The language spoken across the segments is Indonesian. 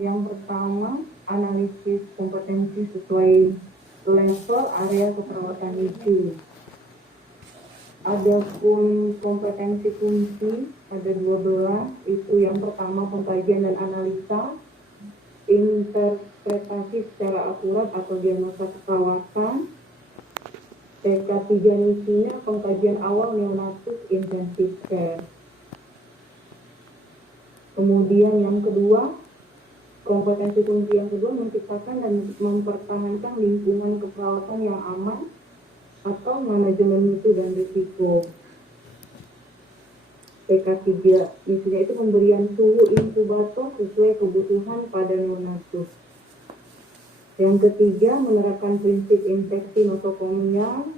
Yang pertama, analisis kompetensi sesuai level area keperawatan itu. Adapun kompetensi kunci ada 12, itu yang pertama pengkajian dan analisa, interpretasi secara akurat atau diagnosa keperawatan, TK3 misinya pengkajian awal neonatus intensive care. Kemudian yang kedua, kompetensi kunci yang kedua menciptakan dan mempertahankan lingkungan keperawatan yang aman atau manajemen mutu dan risiko. TK3 misinya itu pemberian suhu inkubator sesuai kebutuhan pada neonatus. Yang ketiga, menerapkan prinsip infeksi nosokomial,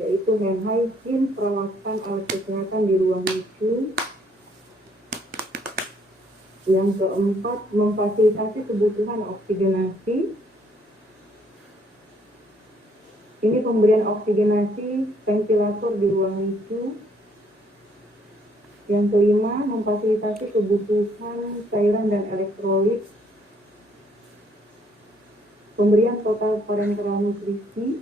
yaitu hand hygiene, perawatan alat kesehatan di ruang NICU. Yang keempat, memfasilitasi kebutuhan oksigenasi. Ini pemberian oksigenasi ventilator di ruang NICU. Yang kelima, memfasilitasi kebutuhan cairan dan elektrolit. Pemberian total parenteral nutrisi.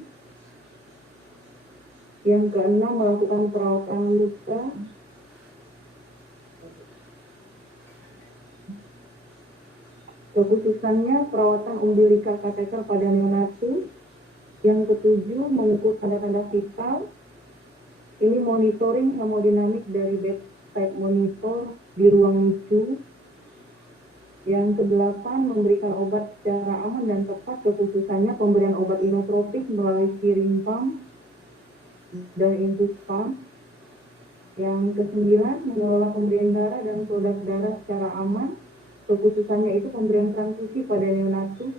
Yang keenam, melakukan perawatan luka. Keputusannya perawatan umbilical kateter pada neonatus. Yang ketujuh, mengukur tanda-tanda vital. Ini monitoring hemodinamik dari bedside monitor di ruang NICU. Yang kedelapan, memberikan obat secara aman dan tepat. Keputusannya pemberian obat inotropik melalui syringe pump dan infus pump. Yang kesembilan, mengelola pemberian darah dan produk darah secara aman. Keputusannya itu pemberian transfusi pada neonatus.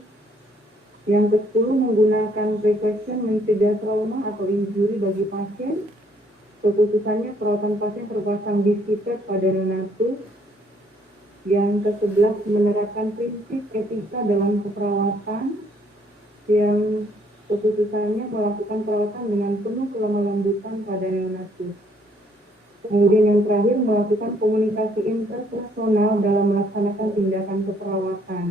Yang ke-10, menggunakan precaution mencegah trauma atau injury bagi pasien. Keputusannya perawatan pasien terpasang disipet pada neonatus. Yang ke-11, menerapkan prinsip etika dalam keperawatan. Yang keputusannya melakukan perawatan dengan penuh kelemah lembutan pada neonatus. Kemudian yang terakhir, melakukan komunikasi interpersonal dalam melaksanakan tindakan keperawatan.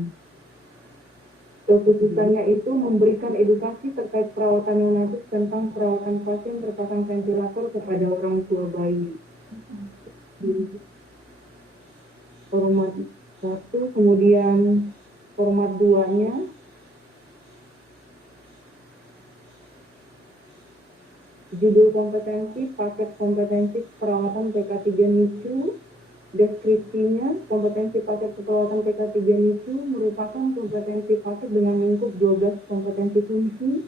Keputusannya itu memberikan edukasi terkait perawatan neonatus tentang perawatan pasien terpasang ventilator kepada orang tua bayi. Format 1, kemudian format 2-nya. Judul kompetensi, paket kompetensi perawatan TK3 NICU. Deskripsinya, kompetensi paket perawatan TK3 NICU merupakan kompetensi paket dengan lingkup 12 kompetensi kunci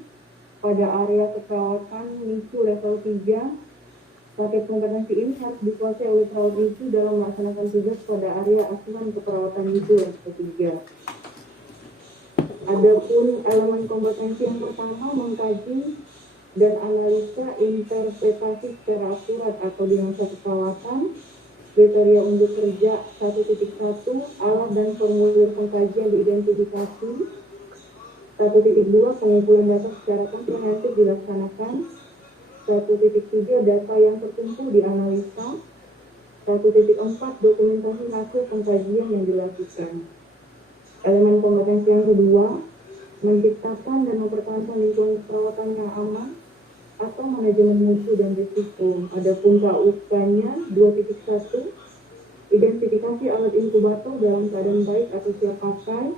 pada area keperawatan NICU level 3. Paket kompetensi ini harus dikuasai oleh perawat NICU dalam melaksanakan tugas pada area asuhan keperawatan NICU level 3. Adapun elemen kompetensi yang pertama, mengkaji dan analisa interpretasi secara akurat atau diagnosa keperawatan, kriteria unjuk kerja 1.1, alat dan formulir pengkajian diidentifikasi. 1.2, pengumpulan data secara komprehensif dilaksanakan. 1.3, data yang terkumpul dianalisa. 1.4, dokumentasi hasil pengkajian yang dilakukan. Elemen kompetensi yang kedua, menciptakan dan mempertahankan lingkungan perawatan yang aman atau manajemen mutu dan risiko. Adapun KUK-nya 2.1, identifikasi alat inkubator dalam keadaan baik atau siap pakai.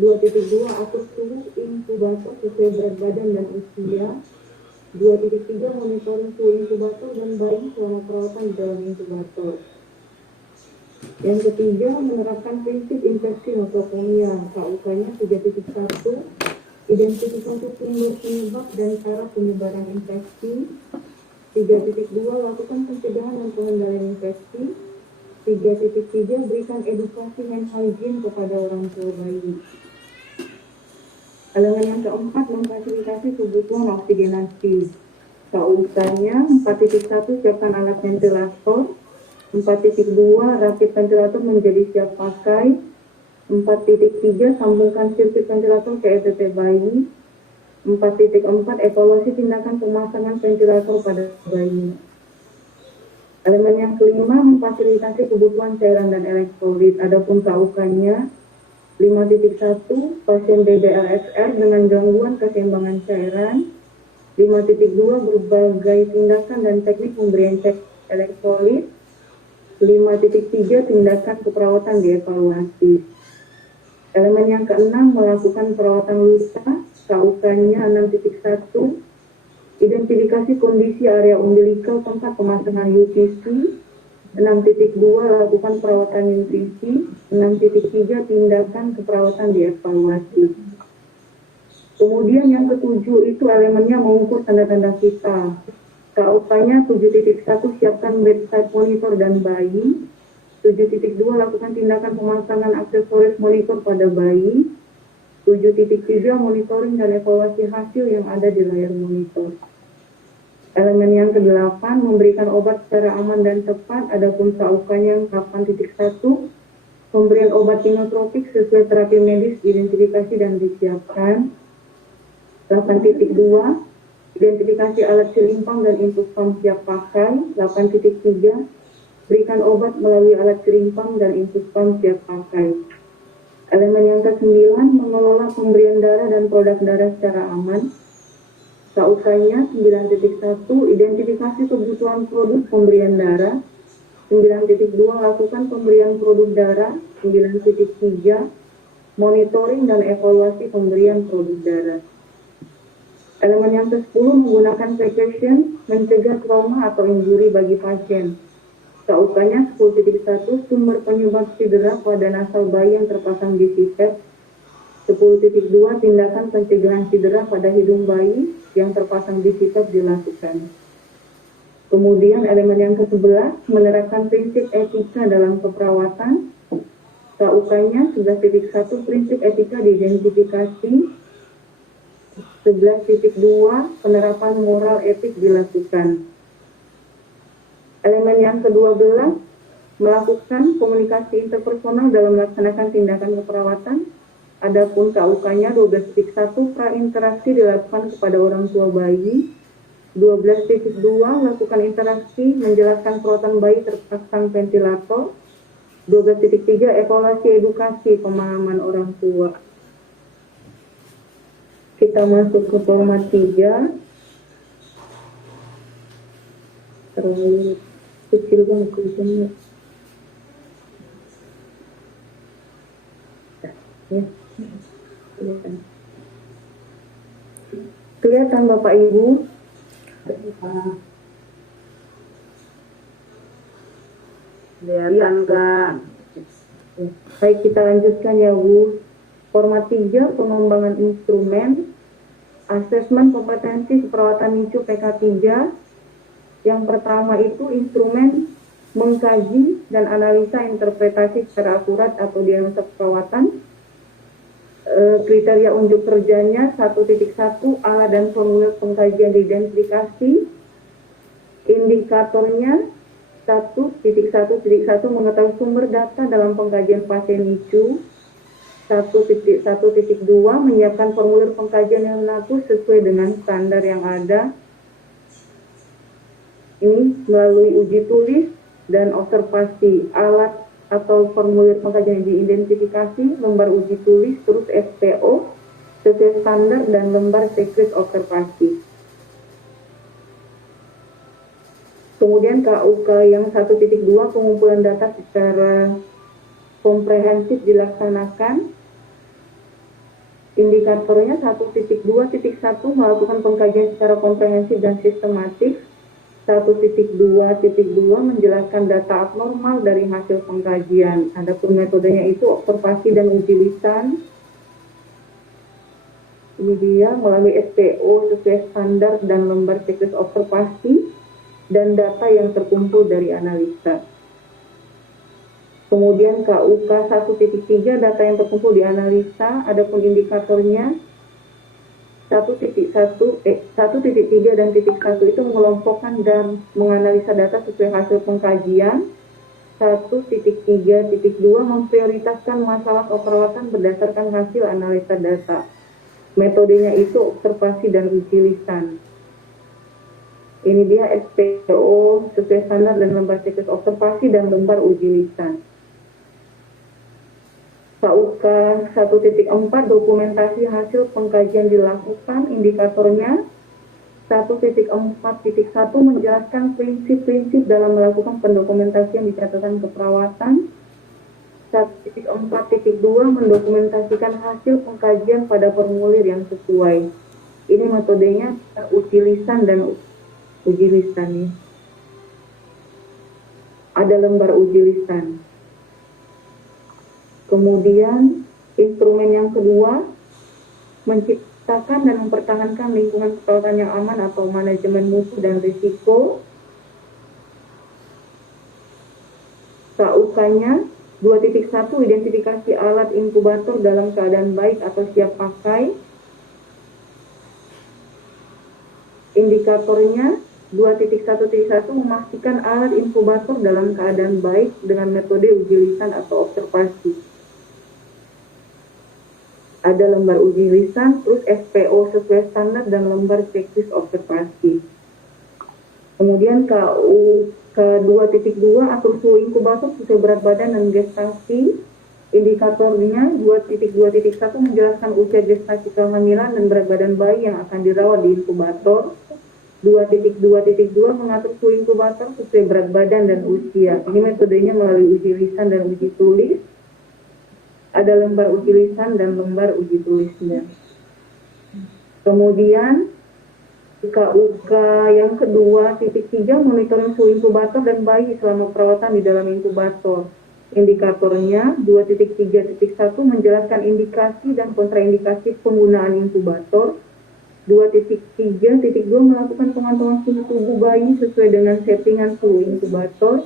2.2, atur suhu inkubator sesuai berat badan dan usia. 2.3, monitoring suhu inkubator dan bayi selama perawatan di dalam inkubator. Yang ketiga, menerapkan prinsip infeksi nosokomia. KUK-nya 3.1, identifikasi sumber penyebab dan cara penyebaran infeksi. 3.2, lakukan pencegahan dan pengendalian infeksi. 3.3, berikan edukasi hand hygiene kepada orang tua bayi. Elemen yang keempat, memfasilitasi kebutuhan oksigenasi. KUK-nya 4.1, siapkan alat ventilator. 4.2, rapid ventilator menjadi siap pakai. 4.3, sambungkan sirkuit ventilator ke ETT bayi. 4.4, evaluasi tindakan pemasangan ventilator pada bayi. Elemen yang kelima, memfasilitasi kebutuhan cairan dan elektrolit. Adapun KUK-nya 5.1 pasien BBLSR dengan gangguan keseimbangan cairan. 5.2 berbagai tindakan dan teknik pemberian cek elektrolit. 5.3 tindakan keperawatan dievaluasi. Elemen yang keenam melakukan perawatan luka, KUK-nya 6.1, identifikasi kondisi area umbilikal tempat pemasangan UPC. 6.2 lakukan perawatan nutrisi. 6.3 tindakan keperawatan dievaluasi. Kemudian yang ketujuh itu elemennya mengukur tanda-tanda vital. KUK-nya 7.1 siapkan bedside monitor dan bayi. 7.2 lakukan tindakan pemasangan aksesoris monitor pada bayi. 7.3 monitoring dan evaluasi hasil yang ada di layar monitor. Elemen yang ke-8 memberikan obat secara aman dan tepat. Adapun KUK-nya 8.1 pemberian obat kinotropik sesuai terapi medis diidentifikasi dan disiapkan. 8.2 identifikasi alat siling pump dan infus pump siap pakai. 8.3 berikan obat melalui alat siling pump dan infus pump siap pakai. Elemen yang ke-9 mengelola pemberian darah dan produk darah secara aman. KUK-nya 9.1 identifikasi kebutuhan produk pemberian darah. 9.2 lakukan pemberian produk darah. 9.3 monitoring dan evaluasi pemberian produk darah. Elemen yang ke-10 menggunakan precaution mencegah trauma atau injuri bagi pasien. KUK-nya 10.1 sumber penyebab cedera pada nasal bayi yang terpasang di CPAP. 10.2 tindakan pencegahan cedera pada hidung bayi yang terpasang di CPAP dilakukan. Kemudian elemen yang ke-11 menerapkan prinsip etika dalam keperawatan. KUK-nya 11.1 prinsip etika diidentifikasi. 11.2 penerapan moral etik dilakukan. Elemen yang ke-12 melakukan komunikasi interpersonal dalam melaksanakan tindakan keperawatan. Adapun KUK-nya 12.1 prainteraksi dilakukan kepada orang tua bayi. 12.2 lakukan interaksi menjelaskan perawatan bayi terpasang ventilator. 12.3 evaluasi edukasi pemahaman orang tua. Kita masuk ke format 3. Terlalu kecil banget tulisannya. Ya, kelihatan Bapak Ibu. Kelihatan Kak. Baik, kita lanjutkan ya Bu. Format 3 pengembangan instrumen. Asesmen kompetensi keperawatan NICU PK3. Yang pertama itu instrumen mengkaji dan analisa interpretasi secara akurat atau diagnosa keperawatan. Kriteria unjuk kerjanya 1.1 alat dan formulir pengkajian diidentifikasi. Indikatornya 1.1.1 mengetahui sumber data dalam pengkajian pasien NICU. 1.1.2 menyiapkan formulir pengkajian yang mengatur sesuai dengan standar yang ada. Ini melalui uji tulis dan observasi alat atau formulir pengkajian yang diidentifikasi, lembar uji tulis, terus SPO sesuai standar dan lembar checklist observasi. Kemudian KUK yang 1.2 pengumpulan data secara komprehensif dilaksanakan. Indikatornya 1.2.1 melakukan pengkajian secara komprehensif dan sistematik. 1.2.2 menjelaskan data abnormal dari hasil pengkajian. Adapun metodenya itu observasi dan uji lisan. Ini dia melalui SPO sesuai standar dan lembar checklist observasi dan data yang terkumpul dari analisa. Kemudian KUK 1.3 data yang terkumpul di analisa. Adapun indikatornya 1.3 dan 1.1 itu mengelompokkan dan menganalisa data sesuai hasil pengkajian. 1.3.2 memprioritaskan masalah keperawatan berdasarkan hasil analisa data. Metodenya itu observasi dan uji lisan. Ini dia SPO sesuai standar dan lembar checklist observasi dan lembar uji lisan. KUK 1.4 dokumentasi hasil pengkajian dilakukan, indikatornya 1.4.1 menjelaskan prinsip-prinsip dalam melakukan pendokumentasian di catatan keperawatan. 1.4.2 mendokumentasikan hasil pengkajian pada formulir yang sesuai. Ini metodenya uji lisan dan uji lisan ya. Ada lembar uji lisan. Kemudian instrumen yang kedua, menciptakan dan mempertahankan lingkungan keperawatan yang aman atau manajemen mutu dan risiko. KUK-nya 2.1 identifikasi alat inkubator dalam keadaan baik atau siap pakai. Indikatornya 2.1.1 memastikan alat inkubator dalam keadaan baik dengan metode uji lisan atau observasi. Ada lembar uji lisan, terus SPO sesuai standar dan lembar checklist observasi. Kemudian KUK 2.2 atur suhu inkubator sesuai berat badan dan gestasi. Indikatornya 2.2.1 menjelaskan usia gestasi kehamilan dan berat badan bayi yang akan dirawat di inkubator. 2.2.2 mengatur suhu inkubator sesuai berat badan dan usia. Ini metodenya melalui uji lisan dan uji tulis. Ada lembar uji lisan dan lembar uji tulisnya. Kemudian KUK yang kedua, 3, monitoring suhu inkubator dan bayi selama perawatan di dalam inkubator. Indikatornya 2.3.1 menjelaskan indikasi dan kontraindikasi penggunaan inkubator. 2.3.2 melakukan pemantauan suhu tubuh bayi sesuai dengan settingan suhu inkubator.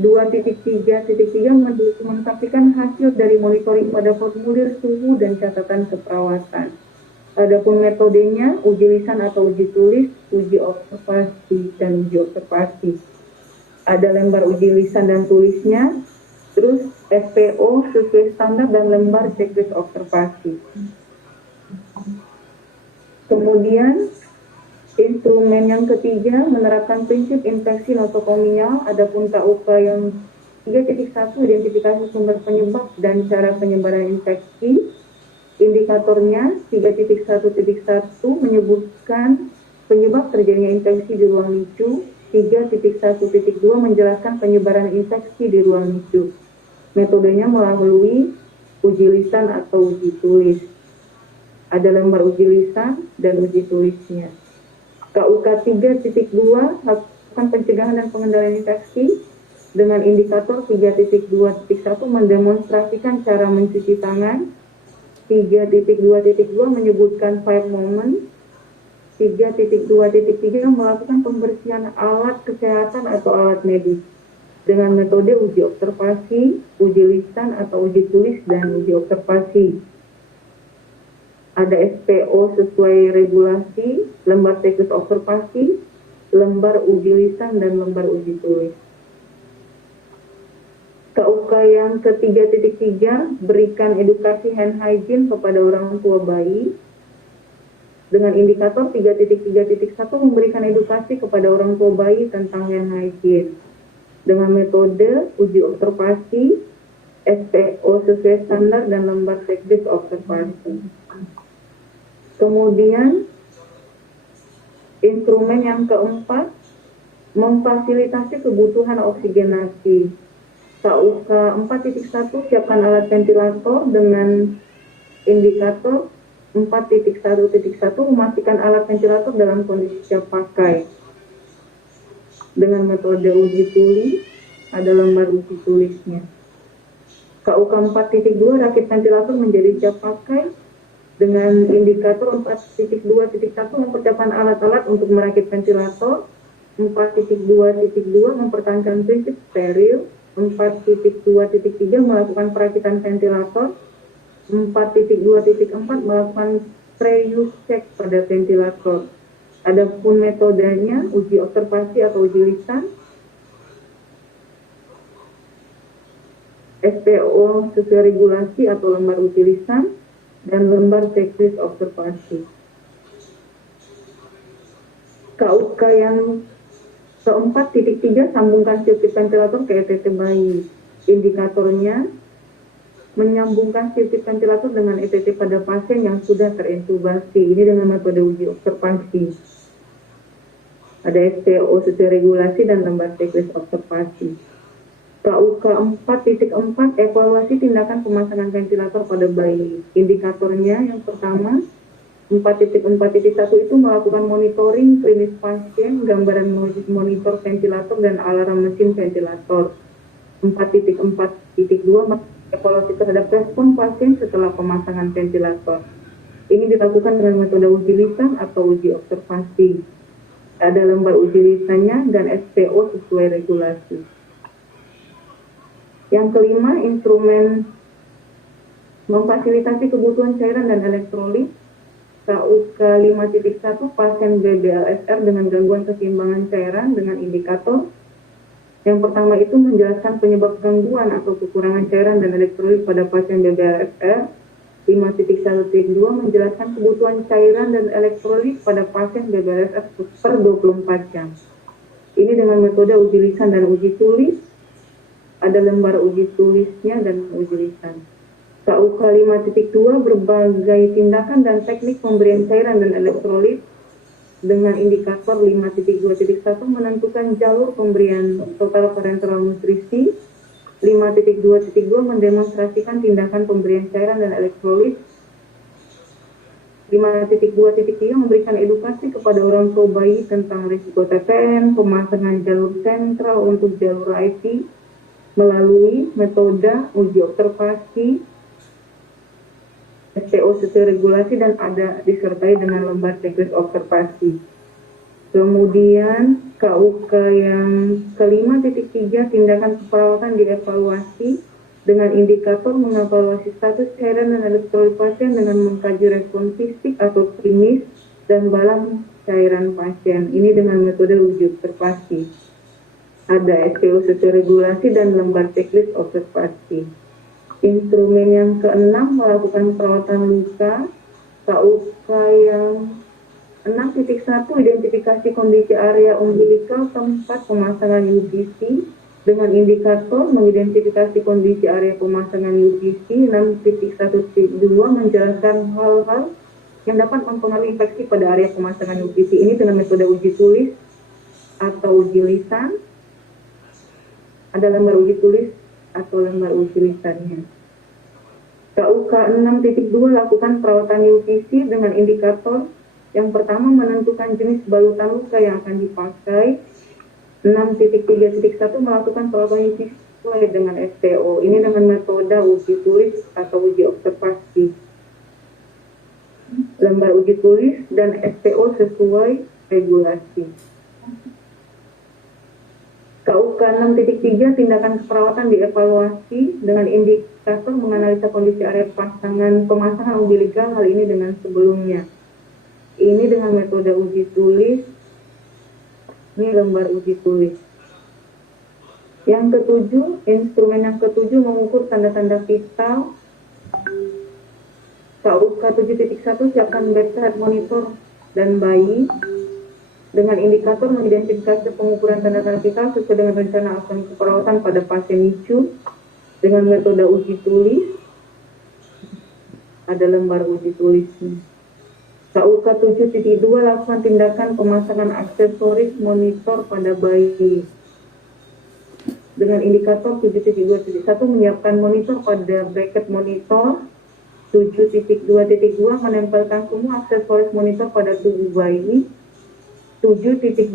2.3.3 mendokumentasikan hasil dari monitoring pada formulir suhu dan catatan keperawatan. Adapun metodenya uji lisan atau uji tulis, uji observasi dan uji observasi. Ada lembar uji lisan dan tulisnya, terus SPO sesuai standar dan lembar checklist observasi. Kemudian instrumen yang ketiga menerapkan prinsip infeksi nosokomial. Adapun KUK yang 3.1 identifikasi sumber penyebab dan cara penyebaran infeksi. Indikatornya 3.1.1 menyebutkan penyebab terjadinya infeksi di ruang NICU. 3.1.2 menjelaskan penyebaran infeksi di ruang NICU. Metodenya melalui uji lisan atau uji tulis. Ada lembar uji lisan dan uji tulisnya. KUK 3.2 lakukan pencegahan dan pengendalian infeksi dengan indikator 3.2.1 mendemonstrasikan cara mencuci tangan. 3.2.2 menyebutkan 5 moment. 3.2.3 melakukan pembersihan alat kesehatan atau alat medis dengan metode uji observasi, uji lisan atau uji tulis dan uji observasi. Ada SPO sesuai regulasi, lembar checklist observasi, lembar uji lisan dan lembar uji tulis. KUK yang ke-3.3 berikan edukasi hand hygiene kepada orang tua bayi. Dengan indikator 3.3.1 memberikan edukasi kepada orang tua bayi tentang hand hygiene. Dengan metode uji observasi, SPO sesuai standar dan lembar checklist observasi. Kemudian instrumen yang keempat memfasilitasi kebutuhan oksigenasi. KUK 4.1 siapkan alat ventilator dengan indikator 4.1.1 memastikan alat ventilator dalam kondisi siap pakai. Dengan metode uji tulis, ada lembar uji tulisnya. KUK 4.2 rakit ventilator menjadi siap pakai dengan indikator 4.2.1 mempersiapkan alat-alat untuk merakit ventilator. 4.2.2 mempertahankan prinsip steril. 4.2.3 melakukan perakitan ventilator. 4.2.4 melakukan pre-use check pada ventilator. Adapun metodenya uji observasi atau uji lisan, SPO sesuai regulasi atau lembar uji lisan, dan lembar checklist observasi. KUK yang ke-4.3 sambungkan sirkuit ventilator ke ETT bayi. Indikatornya menyambungkan sirkuit ventilator dengan ETT pada pasien yang sudah terintubasi. Ini dengan metode uji observasi. Ada SPO sesuai regulasi dan lembar checklist observasi. KUK 4.4 evaluasi tindakan pemasangan ventilator pada bayi. Indikatornya yang pertama 4.4.1 itu melakukan monitoring klinis pasien, gambaran monitor ventilator dan alarm mesin ventilator. 4.4.2 evaluasi terhadap respon pasien setelah pemasangan ventilator. Ini dilakukan dengan metode uji lisan atau uji observasi. Ada lembar uji lisannya dan SPO sesuai regulasi. Yang kelima, instrumen memfasilitasi kebutuhan cairan dan elektrolit. KUK 5.1 pasien BBLSR dengan gangguan keseimbangan cairan dengan indikator. Yang pertama itu menjelaskan penyebab gangguan atau kekurangan cairan dan elektrolit pada pasien BBLSR. 5.1.2 menjelaskan kebutuhan cairan dan elektrolit pada pasien BBLSR per 24 jam. Ini dengan metode uji lisan dan uji tulis. Ada lembar uji tulisnya dan uji lisan. KUK 5.2 berbagai tindakan dan teknik pemberian cairan dan elektrolit dengan indikator 5.2.1 menentukan jalur pemberian total parenteral nutrisi. 5.2.2 mendemonstrasikan tindakan pemberian cairan dan elektrolit. 5.2.3 memberikan edukasi kepada orang tua bayi tentang risiko TPN, pemasangan jalur sentral untuk jalur IP melalui metode uji observasi, SPO sesuai regulasi dan ada disertai dengan lembar checklist observasi. Kemudian KUK yang ke-5.3 tindakan keperawatan dievaluasi dengan indikator mengevaluasi status cairan dan elektrolit pasien dengan mengkaji respon fisik atau klinis dan balang cairan pasien. Ini dengan metode uji observasi. Ada SPO sesuai regulasi dan lembar checklist observasi. Instrumen yang ke-6 melakukan perawatan luka. KUK yang 6.1 identifikasi kondisi area umbilikal tempat pemasangan UPC dengan indikator mengidentifikasi kondisi area pemasangan UPC. 6.1.2 menjelaskan hal-hal yang dapat mempengaruhi infeksi pada area pemasangan UPC. Ini dengan metode uji tulis atau uji lisan. Ada lembar uji tulis atau lembar uji lisannya. KUK 6.2 lakukan perawatan UPC dengan indikator yang pertama menentukan jenis balutan luka yang akan dipakai. 6.3.1 melakukan perawatan UPC sesuai dengan SPO. Ini dengan metode uji tulis atau uji observasi. Lembar uji tulis dan SPO sesuai regulasi. KUK 6.3 tindakan keperawatan dievaluasi dengan indikator menganalisa kondisi area pemasangan umbilikal, hal ini dengan sebelumnya. Ini dengan metode uji tulis. Ini lembar uji tulis. Yang ketujuh, instrumen yang ketujuh mengukur tanda-tanda vital. KUK 7.1 siapkan bedside monitor dan bayi dengan indikator mengidentifikasi pengukuran tanda-tanda vital sesuai dengan rencana asuhan keperawatan pada pasien NICU dengan metode uji tulis. Ada lembar uji tulisnya. KUK 7.2 lakukan tindakan pemasangan aksesoris monitor pada bayi dengan indikator 7.2.1 menyiapkan monitor pada bracket monitor. 7.2.2 menempelkan semua aksesoris monitor pada tubuh bayi. 7.2.3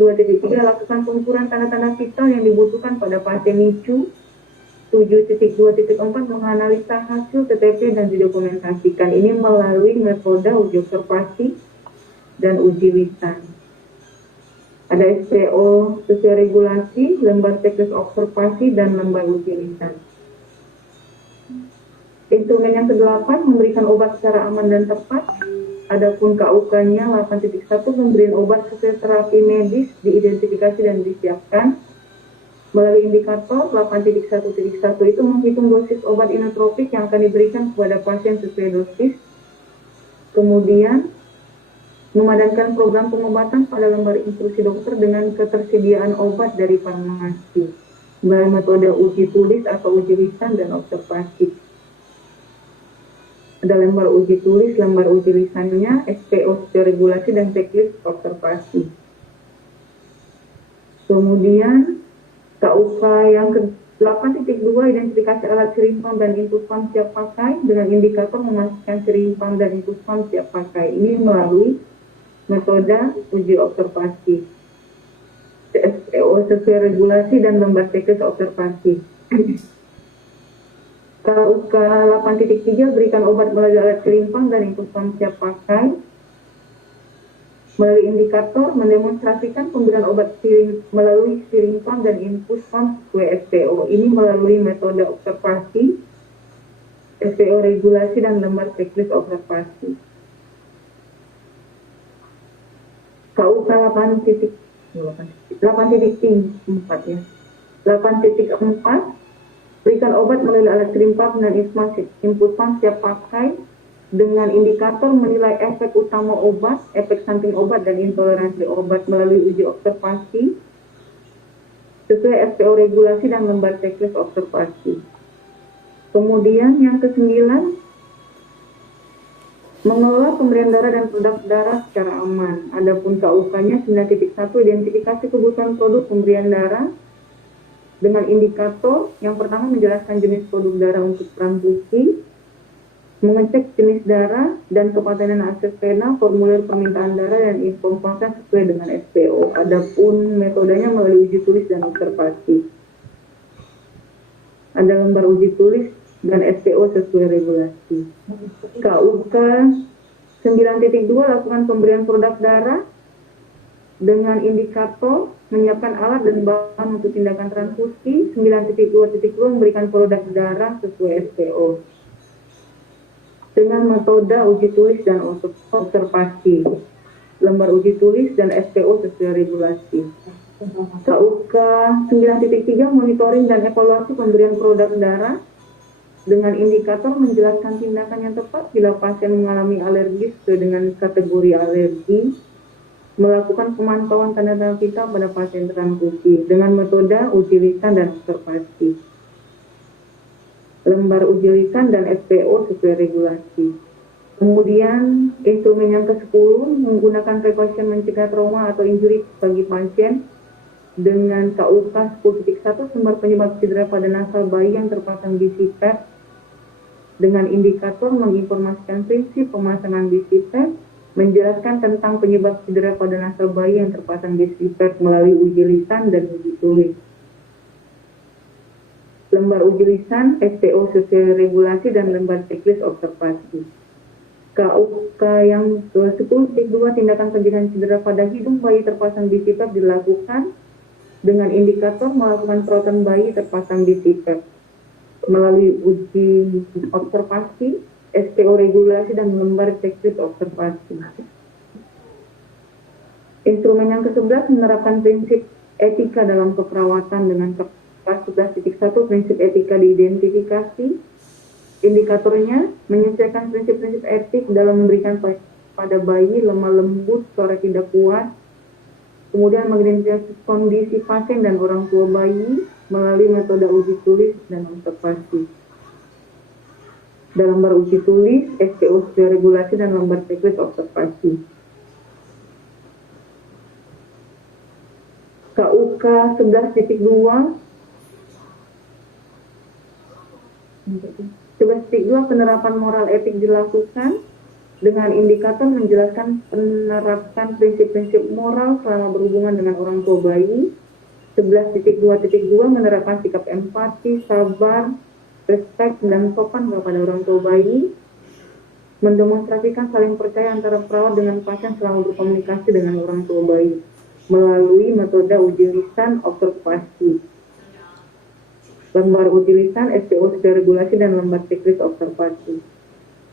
lakukan pengukuran tanda-tanda vital yang dibutuhkan pada pasien NICU. 7.2.4 menganalisa hasil TTP dan didokumentasikan. Ini melalui metode uji observasi dan uji lisan. Ada SPO sesuai regulasi, lembar checklist observasi dan lembar uji lisan. Instrumen yang ke-8 memberikan obat secara aman dan tepat. Adapun KUK-nya 8.1 pemberian obat sesuai terapi medis diidentifikasi dan disiapkan. Melalui indikator 8.1.1 itu menghitung dosis obat inotropik yang akan diberikan kepada pasien sesuai dosis. Kemudian memadankan program pengobatan pada lembar instruksi dokter dengan ketersediaan obat dari farmasi melalui metode uji tulis atau uji lisan dan observasi. Ada lembar uji tulis, lembar uji lisannya, SPO regulasi, dan checklist observasi. Kemudian KUK yang ke 8.2 identifikasi alat sering pump dan input pump siap pakai dengan indikator memastikan sering pump dan input pump siap pakai. Ini melalui metode uji observasi. SPO sesuai regulasi dan lembar checklist observasi. KUK 8.3 berikan obat melalui alat sering pump dan input pump siap pakai. Melalui indikator mendemonstrasikan pemberian obat melalui steering pump dan input pump sesuai SPO. Ini melalui metode observasi, SPO regulasi, dan lembar checklist observasi. KUK 8.4 ya. 8.4 berikan obat melalui alat steering pump dan input pump siap pakai dengan indikator menilai efek utama obat, efek samping obat, dan intoleransi obat melalui uji observasi sesuai SPO regulasi dan lembar checklist observasi. Kemudian yang ke-9, mengelola pemberian darah dan produk darah secara aman. Adapun KUK-nya 9.1 identifikasi kebutuhan produk pemberian darah dengan indikator yang pertama menjelaskan jenis produk darah untuk transfusi, mengecek jenis darah dan kepatenan akses vena, formulir permintaan darah, dan info konsen sesuai dengan SPO. Adapun metodenya melalui uji tulis dan observasi. Ada lembar uji tulis dan SPO sesuai regulasi. KUK 9.2 lakukan pemberian produk darah dengan indikator menyiapkan alat dan bahan untuk tindakan transfusi. 9.2.2 memberikan produk darah sesuai SPO dengan metode uji tulis dan observasi, lembar uji tulis dan SPO sesuai regulasi. KUK 9.3 monitoring dan evaluasi pemberian produk darah dengan indikator menjelaskan tindakan yang tepat bila pasien mengalami alergi sesuai dengan kategori alergi, melakukan pemantauan tanda-tanda vital pada pasien transfusi dengan metode uji lisan dan observasi, lembar uji lisan dan SPO sesuai regulasi. Kemudian instrumen yang ke-10 menggunakan precaution mencegah trauma atau injury bagi pasien dengan KUK 10.1 sumber penyebab cedera pada nasal bayi yang terpasang bisi pad dengan indikator menginformasikan prinsip pemasangan bisi pad, menjelaskan tentang penyebab cedera pada nasal bayi yang terpasang bisi pad melalui uji lisan dan uji tulis. Lembar uji lisan, SPO sesuai regulasi, dan lembar checklist observasi. KUK yang ke-10.2 tindakan pencegahan cedera pada hidung bayi terpasang bisi pad dilakukan dengan indikator melakukan perawatan bayi terpasang bisi pad melalui uji observasi, SPO regulasi, dan lembar checklist observasi. Instrumen yang ke-11 menerapkan prinsip etika dalam keperawatan dengan 11.1 prinsip etika diidentifikasi. Indikatornya menyesuaikan prinsip-prinsip etik dalam memberikan pada bayi lemah lembut, suara tidak kuat. Kemudian mengidentifikasi kondisi pasien dan orang tua bayi melalui metode uji tulis dan observasi. Dalam lembar uji tulis, SPO sesuai regulasi, dan lembar checklist observasi. KUK 11.2 penerapan moral etik dilakukan dengan indikator menjelaskan penerapan prinsip-prinsip moral selama berhubungan dengan orang tua bayi. 11.2.2 menerapkan sikap empati, sabar, respek, dan sopan kepada orang tua bayi. Mendemonstrasikan saling percaya antara perawat dengan pasien selama berkomunikasi dengan orang tua bayi melalui metode uji lisan observasi, lembar uji lisan, SPO sesuai regulasi, dan lembar checklist observasi.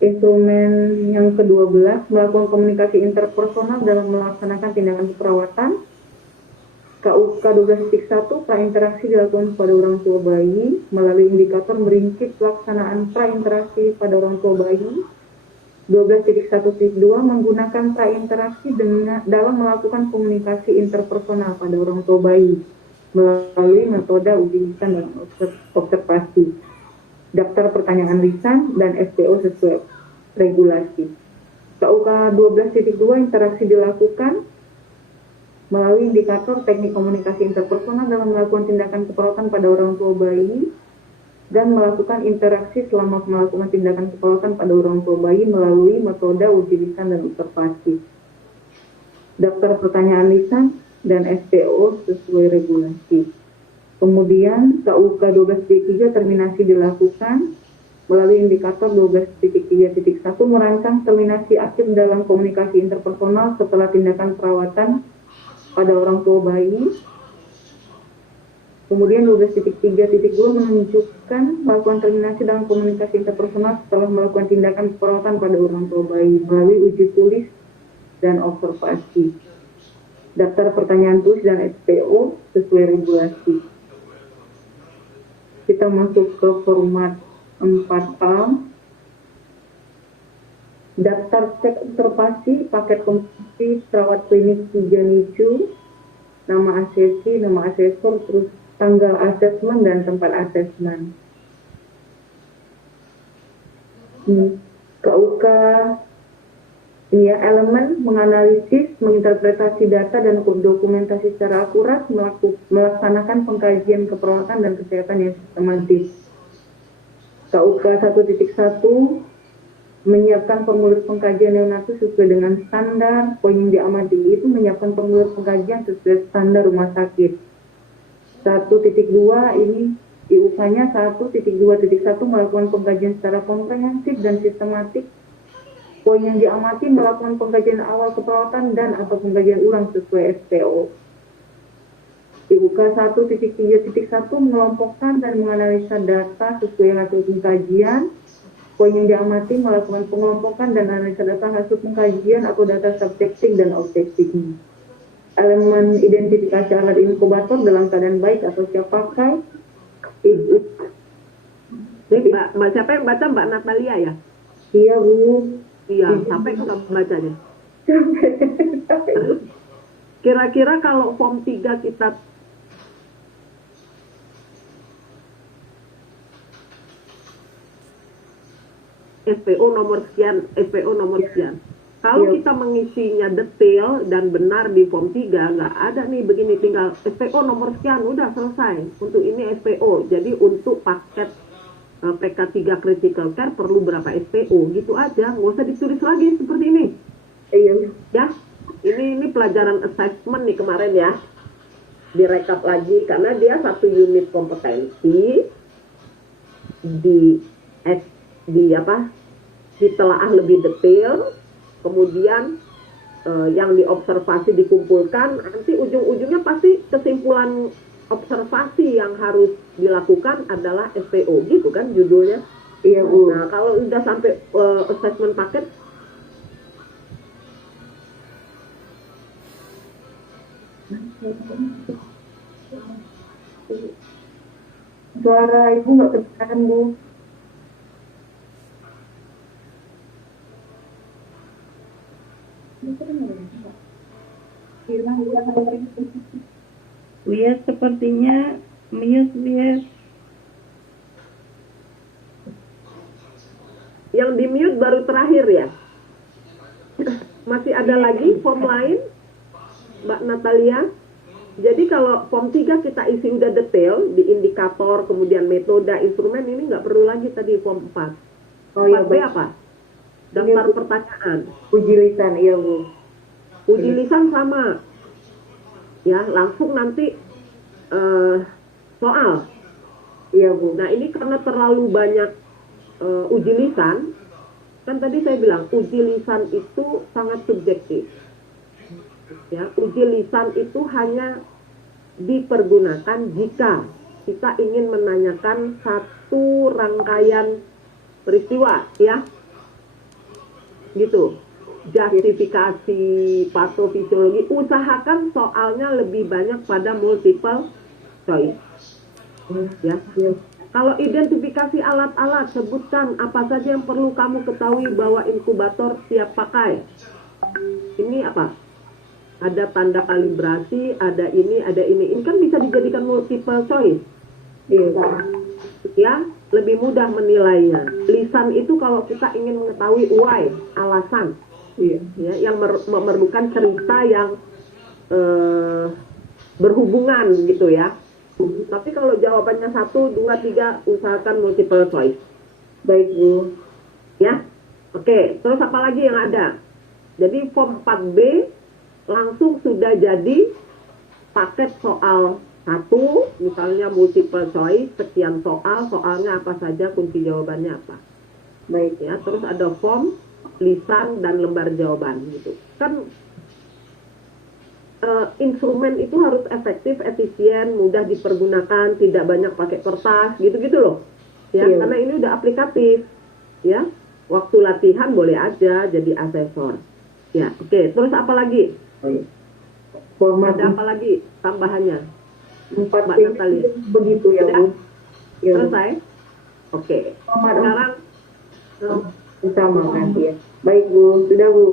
Instrumen yang ke-12 melakukan komunikasi interpersonal dalam melaksanakan tindakan keperawatan. KUK 12.1 prainteraksi dilakukan pada orang tua bayi melalui indikator merinci pelaksanaan prainteraksi pada orang tua bayi. 12.1.2 menggunakan prainteraksi dalam melakukan komunikasi interpersonal pada orang tua bayi melalui metode uji lisan dan observasi, daftar pertanyaan lisan, dan SPO sesuai regulasi. KUK 12.2 interaksi dilakukan melalui indikator teknik komunikasi interpersonal dalam melakukan tindakan keperawatan pada orang tua bayi dan melakukan interaksi selama melakukan tindakan keperawatan pada orang tua bayi melalui metode uji lisan dan observasi. Daftar pertanyaan lisan dan SPO sesuai regulasi. Kemudian KUK 12.3 terminasi dilakukan melalui indikator 12.3.1 merancang terminasi akhir dalam komunikasi interpersonal setelah tindakan perawatan pada orang tua bayi. Kemudian 12.3.2 menunjukkan melakukan terminasi dalam komunikasi interpersonal setelah melakukan tindakan perawatan pada orang tua bayi melalui uji tulis dan observasi. Daftar pertanyaan tulis dan SPO sesuai regulasi. Kita masuk ke format 4A. Daftar cek observasi paket kompetensi perawat klinik 3 NICU, nama asesi, nama asesor, terus tanggal asesmen dan tempat asesmen. KUK ini ya, elemen menganalisis, menginterpretasi data dan dokumentasi secara akurat, melaksanakan pengkajian keperawatan dan kesehatan yang sistematis. KUK 1.1 menyiapkan formulir pengkajian neonatus sesuai dengan standar. Poin yang diamati itu menyiapkan formulir pengkajian sesuai standar rumah sakit. 1.2 ini IUK-nya 1.2.1 melakukan pengkajian secara komprehensif dan sistematik. Poin yang diamati melakukan pengkajian awal keperawatan dan atau pengkajian ulang sesuai SPO. IUK 1.3.1 mengelompokkan dan menganalisa data sesuai hasil pengkajian. Poin yang diamati melakukan pengelompokan dan analisa data hasil pengkajian atau data subjektif dan objektif. Elemen identifikasi alat inkubator dalam keadaan baik atau siap pakai. Mbak siapa yang baca? Mbak Natalia ya? Iya Bu. Iya, sampai nggak bacanya. Kira-kira kalau form 3 kita SPO nomor sekian, SPO nomor sekian. Kalau kita mengisinya detail dan benar di form 3, nggak ada nih begini, tinggal SPO nomor sekian, udah selesai. Untuk ini SPO, jadi untuk paket PK3 critical care perlu berapa SPO, gitu aja, nggak usah ditulis lagi seperti ini. Ya, ini pelajaran assessment nih kemarin ya, direkap lagi karena dia 1 unit kompetensi ditelaah lebih detail, kemudian yang diobservasi dikumpulkan, nanti ujung-ujungnya pasti kesimpulan observasi yang harus dilakukan adalah SPO, gitu kan judulnya. Iya Bu. Nah kalau udah sampai assessment paket, suara Ibu nggak kedengaran Bu. Lihat sepertinya mute. yang di mute baru terakhir ya. Masih ada lagi form lain, Mbak Natalia. Jadi kalau form 3 kita isi udah detail di indikator, kemudian metode, instrumen, ini nggak perlu lagi tadi form 4. Oh iya, 4B apa? Daftar pertanyaan. Uji lisan, iya Bu. Uji lisan sama. Ya, langsung nanti soal. Iya Bu. Nah ini karena terlalu banyak uji lisan, kan tadi saya bilang uji lisan itu sangat subjektif. Ya, uji lisan itu hanya dipergunakan jika kita ingin menanyakan satu rangkaian peristiwa, ya, gitu. Justifikasi, patofisiologi, usahakan soalnya lebih banyak pada multiple choice. Ya. Kalau identifikasi alat-alat, sebutkan apa saja yang perlu kamu ketahui bahwa inkubator siap pakai. Ini apa? Ada tanda kalibrasi, ada ini, ada ini. Ini kan bisa dijadikan multiple choice. Iya. Ya. lebih mudah menilainya. Lisan itu kalau kita ingin mengetahui why, alasan, Iya. ya, yang memerlukan cerita yang berhubungan gitu ya. Tapi kalau jawabannya 1, 2, 3, usahakan multiple choice. Baik, Bu. Ya, oke. Terus apa lagi yang ada? Jadi form 4B langsung sudah jadi paket soal 1, misalnya multiple choice, sekian soal, soalnya apa saja, kunci jawabannya apa. Baik. Ya, terus ada form, lisan, dan lembar jawaban gitu. Kan instrumen itu harus efektif, efisien, mudah dipergunakan, tidak banyak pakai kertas, gitu-gitu loh. Ya, Iya. karena ini udah aplikatif. Ya, waktu latihan boleh aja jadi asesor. Ya, oke. Terus apa lagi? Baik. Format Ada apa lagi tambahannya? 4 Mbak Natalia? begitu ya, Sudah? Bu. Ya, Bu. Selesai? Oke. Format Sekarang bersama nanti ya. Baik, Bu. Sudah, Bu.